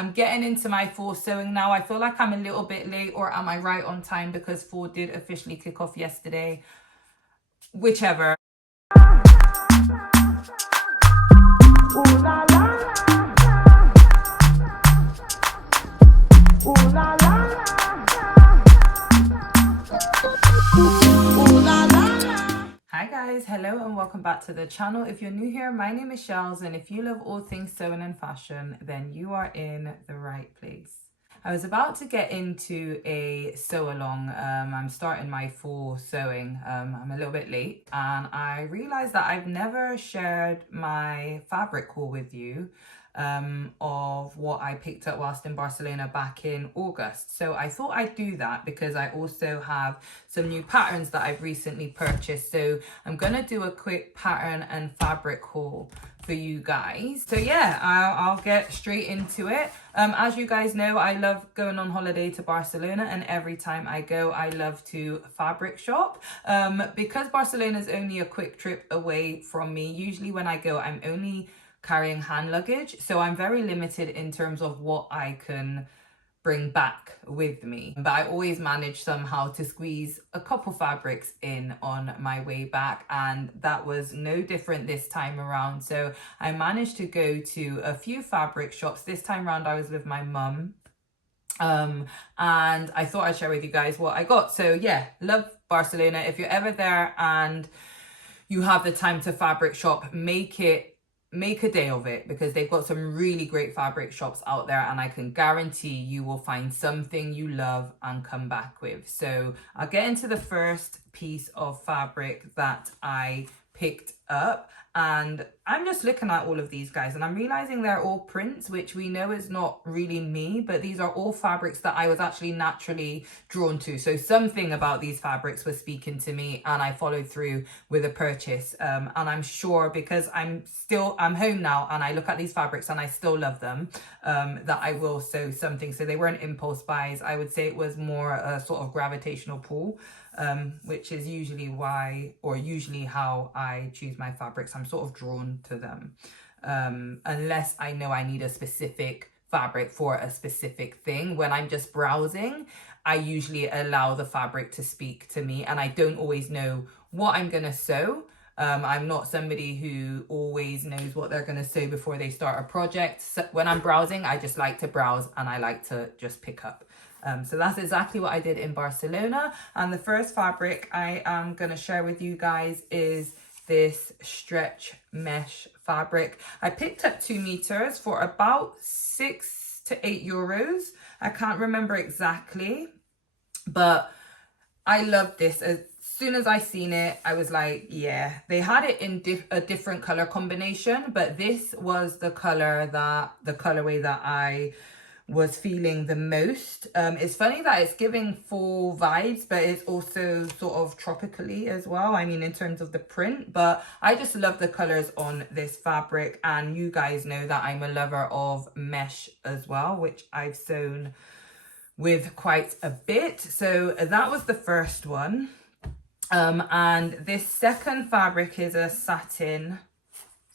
I'm getting into my fall sewing now. I feel like I'm a little bit late, or am I right on time because fall did officially kick off yesterday? Whichever. Ooh la la. Ooh la la. Hi guys, hello and welcome back to the channel. If you're new here, my name is Shells, and if you love all things sewing and fashion, then you are in the right place. I was about to get into a sew along. I'm starting my fall sewing. I'm a little bit late, and I realized that I've never shared my fabric haul with you of what I picked up whilst in Barcelona back in August. So I thought I'd do that because I also have some new patterns that I've recently purchased. So I'm gonna do a quick pattern and fabric haul for you guys. So yeah, I'll get straight into it. As you guys know, I love going on holiday to Barcelona, and every time I go, I love to fabric shop. Because Barcelona is only a quick trip away from me, usually when I go, I'm only carrying hand luggage, so I'm very limited in terms of what I can bring back with me, but I always manage somehow to squeeze a couple fabrics in on my way back, and that was no different this time around. So I managed to go to a few fabric shops. This time around I was with my mum, and I thought I'd share with you guys what I got. So yeah, love Barcelona. If you're ever there and you have the time to fabric shop, make a day of it, because they've got some really great fabric shops out there, and I can guarantee you will find something you love and come back with. So I'll get into the first piece of fabric that I picked up, and I'm just looking at all of these guys and I'm realizing they're all prints, which we know is not really me, but these are all fabrics that I was actually naturally drawn to. So something about these fabrics was speaking to me, and I followed through with a purchase. And I'm sure, because I'm home now and I look at these fabrics and I still love them, that I will sew something. So they weren't impulse buys. I would say it was more a sort of gravitational pull, which is usually how I choose my fabrics. I'm sort of drawn to them, unless I know I need a specific fabric for a specific thing. When I'm just browsing, I usually allow the fabric to speak to me, and I don't always know what I'm gonna sew. I'm not somebody who always knows what they're gonna sew before they start a project. So when I'm browsing, I just like to browse and I like to just pick up. So that's exactly what I did in Barcelona. And the first fabric I am going to share with you guys is this stretch mesh fabric. I picked up 2 meters for about 6 to 8 euros. I can't remember exactly, but I love this. As soon as I seen it, I was like, yeah. They had it in a different color combination, but this was the colorway that I was feeling the most. It's funny that it's giving fall vibes, but it's also sort of tropically as well, I mean, in terms of the print. But I just love the colors on this fabric, and you guys know that I'm a lover of mesh as well, which I've sewn with quite a bit. So that was the first one. And this second fabric is a satin,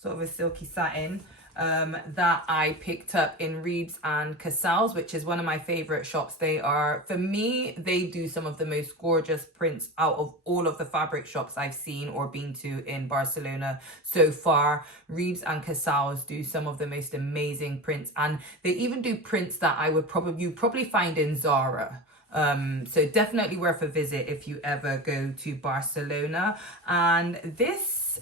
sort of a silky satin, that I picked up in Reeves and Casals, which is one of my favorite shops. They are, for me, they do some of the most gorgeous prints out of all of the fabric shops I've seen or been to in Barcelona so far. Reeves and Casals do some of the most amazing prints, and they even do prints that you probably find in Zara. So definitely worth a visit if you ever go to Barcelona. And this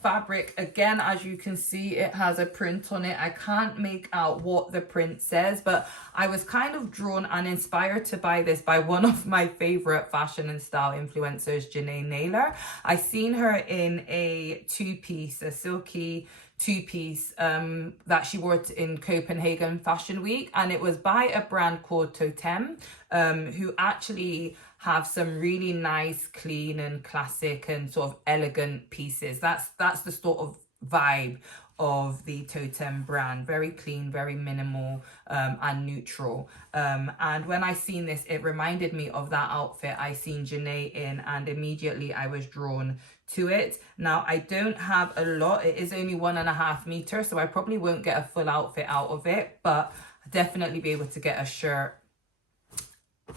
fabric, again, as you can see, it has a print on it. I can't make out what the print says, but I was kind of drawn and inspired to buy this by one of my favorite fashion and style influencers, Janae Naylor. I seen her in a two-piece, a silky two-piece that she wore in Copenhagen Fashion Week, and it was by a brand called Totem, who actually have some really nice, clean and classic and sort of elegant pieces. That's the sort of vibe of the Totem brand. Very clean, very minimal, and neutral. And when I seen this, it reminded me of that outfit I seen Janae in, and immediately I was drawn to it. Now, I don't have a lot. It is only 1.5 meters, so I probably won't get a full outfit out of it, but definitely be able to get a shirt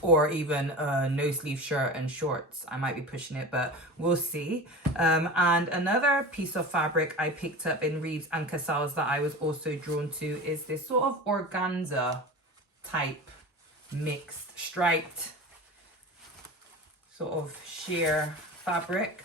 or even a no sleeve shirt and shorts. I might be pushing it, but we'll see. And another piece of fabric I picked up in Reeves and Casals that I was also drawn to is this sort of organza type mixed striped sort of sheer fabric.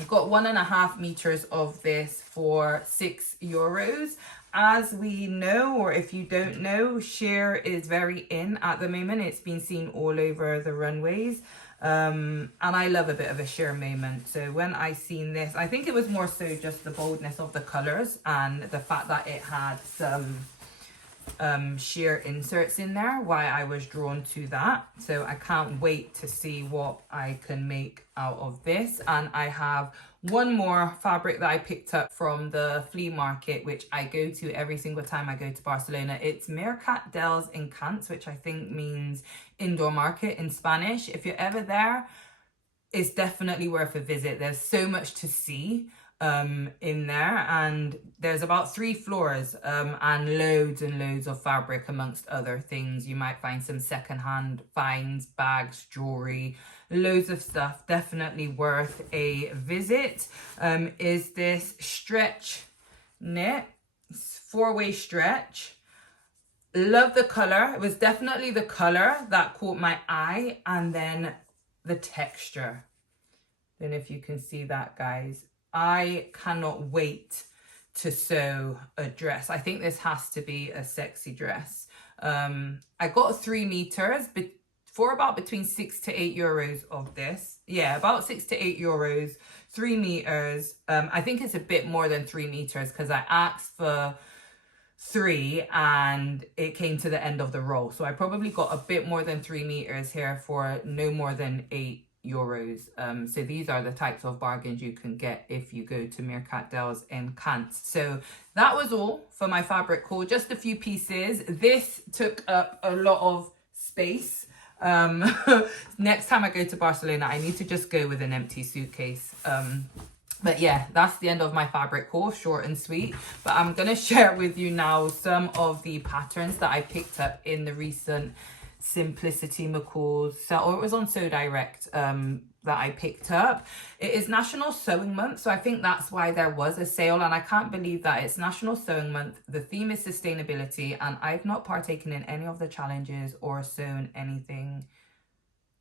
I've got 1.5 meters of this for €6. As we know, or if you don't know, sheer is very in at the moment. It's been seen all over the runways. And I love a bit of a sheer moment. So when I seen this, I think it was more so just the boldness of the colors and the fact that it had some sheer inserts in there, why I was drawn to that. So I can't wait to see what I can make out of this. And I have one more fabric that I picked up from the flea market, which I go to every single time I go to Barcelona. It's Mercat dels Encants, which I think means indoor market in Spanish. If you're ever there, it's definitely worth a visit. There's so much to see in there, and there's about 3 floors and loads of fabric amongst other things. You might find some secondhand finds, bags, jewelry, loads of stuff. Definitely worth a visit. Is this stretch knit, 4-way stretch. Love the color. It was definitely the color that caught my eye, and then the texture. Don't know if you can see that, guys. I cannot wait to sew a dress. I think this has to be a sexy dress. I got 3 meters for about between €6 to €8 of this. Yeah, about €6 to €8, 3 meters. I think it's a bit more than 3 meters because I asked for 3 and it came to the end of the roll. So I probably got a bit more than 3 meters here for no more than €8. So these are the types of bargains you can get if you go to Mercat dels Encants. So that was all for my fabric haul, just a few pieces. This took up a lot of space. Next time I go to Barcelona, I need to just go with an empty suitcase. But yeah, that's the end of my fabric haul, short and sweet. But I'm going to share with you now some of the patterns that I picked up in the recent Simplicity McCall's sale, or it was on Sew Direct that I picked up. It is National Sewing Month, so I think that's why there was a sale, and I can't believe that it's National Sewing Month. The theme is sustainability, and I've not partaken in any of the challenges or sewn anything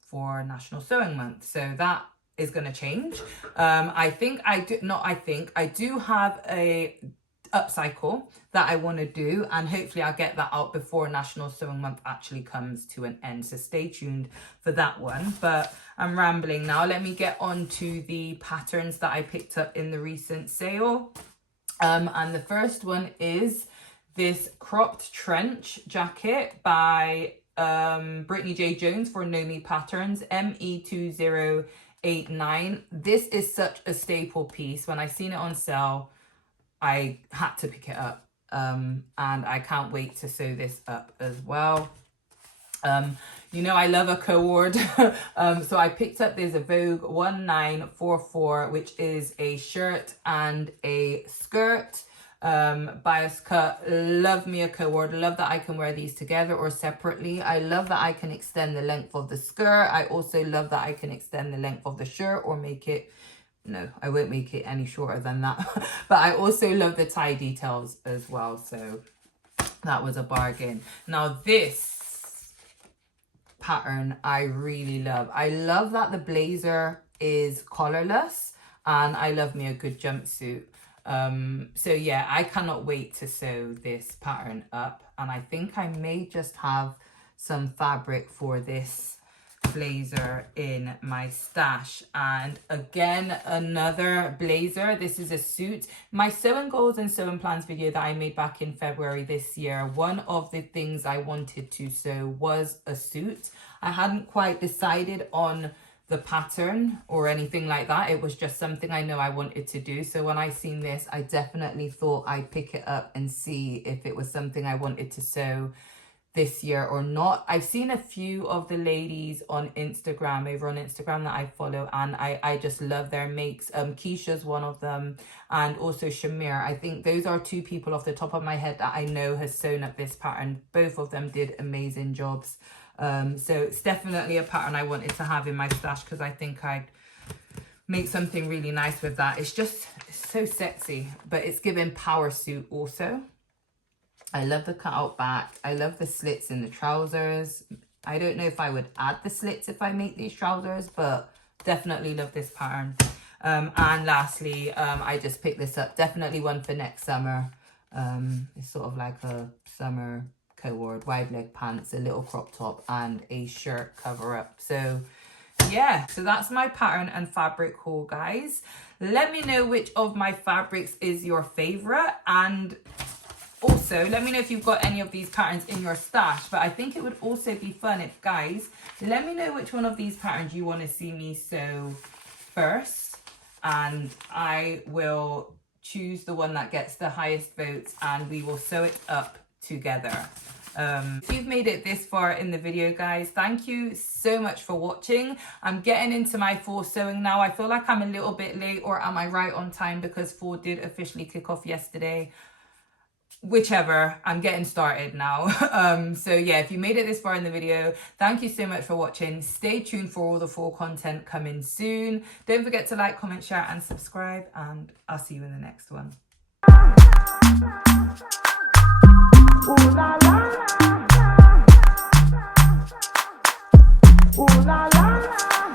for National Sewing Month, so that is going to change. I do have a upcycle that I want to do, and hopefully I'll get that out before National Sewing Month actually comes to an end, so stay tuned for that one. But I'm rambling now. Let me get on to the patterns that I picked up in the recent sale. And the first one is this cropped trench jacket by Brittany J. Jones for No Me Patterns, ME2089. This is such a staple piece. When I seen it on sale, I had to pick it up, and I can't wait to sew this up as well. You know, I love a co-ord. So I picked up, there's a Vogue 1944, which is a shirt and a skirt, bias cut. Love me a co-ord. Love that I can wear these together or separately. I love that I can extend the length of the skirt. I also love that I can extend the length of the shirt or make it, no, I won't make it any shorter than that. But I also love the tie details as well. So that was a bargain. Now this pattern I really love. I love that the blazer is collarless, and I love me a good jumpsuit. So yeah, I cannot wait to sew this pattern up, and I think I may just have some fabric for this blazer in my stash. And again, another blazer. This is a suit. My sewing goals and sewing plans video that I made back in February this year, one of the things I wanted to sew was a suit. I hadn't quite decided on the pattern or anything like that. It was just something I know I wanted to do. So when I seen this, I definitely thought I'd pick it up and see if it was something I wanted to sew this year or not. I've seen a few of the ladies on Instagram, that I follow, and I just love their makes. Keisha's one of them, and also Shamir. I think those are two people off the top of my head that I know has sewn up this pattern. Both of them did amazing jobs. So it's definitely a pattern I wanted to have in my stash, because I think I'd make something really nice with that. It's so sexy, but it's giving power suit also. I love the cutout back. I love the slits in the trousers. I don't know if I would add the slits if I make these trousers, but definitely love this pattern. And lastly, I just picked this up. Definitely one for next summer. It's sort of like a summer co-ord, wide leg pants, a little crop top, and a shirt cover up. So yeah, so that's my pattern and fabric haul, guys. Let me know which of my fabrics is your favorite, and also let me know if you've got any of these patterns in your stash. But I think it would also be fun if, guys, let me know which one of these patterns you want to see me sew first, and I will choose the one that gets the highest votes and we will sew it up together. If you've made it this far in the video, guys, thank you so much for watching. I'm getting into my fall sewing now. I feel like I'm a little bit late, or am I right on time, because fall did officially kick off yesterday. Whichever, I'm getting started now. So yeah, if you made it this far in the video, thank you so much for watching. Stay tuned for all the fall content coming soon. Don't forget to like, comment, share and subscribe, and I'll see you in the next one. Ooh la la. Ooh la la.